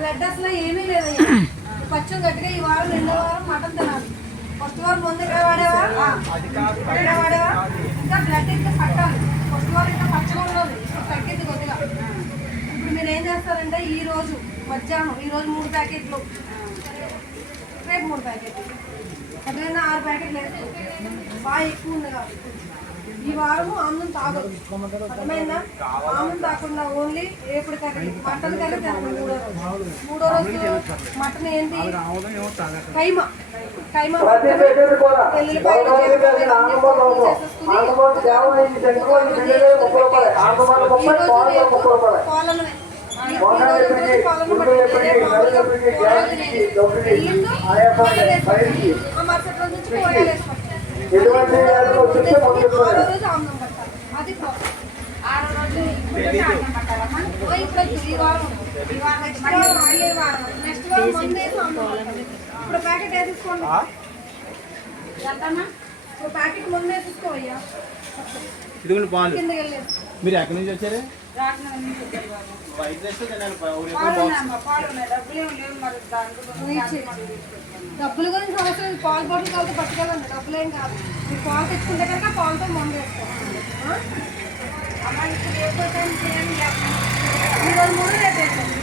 Blood అసలు ఏమీ లేదయ్యా. కొంచెం గట్టిగా ఈ వారం రెండో వారం మటన్ తినాలి. ఫస్ట్ వారం ముందు ఎక్కడ వాడేవా ఇంకా బ్లడ్ ఇంకా పట్టాలి. ఫస్ట్ వారం ఇంకా పచ్చగా ఉండదు, తగ్గింది కొద్దిగా. ఇప్పుడు మీరు ఏం చేస్తారంటే ఈ రోజు మధ్యాహ్నం 3 ప్యాకెట్లు, రేపు 3 ప్యాకెట్లు, ఎక్కడైనా 6 ప్యాకెట్లు వేసుకో. బాగా ఎక్కువ ఉంది కాబట్టి ఈ వారము ఆమ్లం తాగదు, అర్థమైందా? ఆమ్లం తాకుండా ఓన్లీ రేపుడు కర్రీ, మటన్ కర్రీ తినదు. మూడో రోజు మటన్ ఏంటి, కైమా ఎల్లుల్లిపాయలు పాలనమే. మరుసటి రోజు నుంచి కూరగాయలు వేసుకోవాలి. అది నెక్స్ట్ వారం ముందే ఇప్పుడు ప్యాకెట్ వేసుకోండి. ఇప్పుడు ప్యాకెట్ ముందే తీసుకోవయ్యా. మీరు ఎక్కడి నుంచి వచ్చారు? డబ్బుల గురించి అవసరం, పాలు బాటిల్ కాదు పట్టుకెళ్ళండి, డబ్బులు ఏం కాదు. మీరు పాలు తెచ్చుకుంటే కనుక పాలతో మందు వేసుకోండి. ఈరోజు 3 రేపు వేసుకోండి.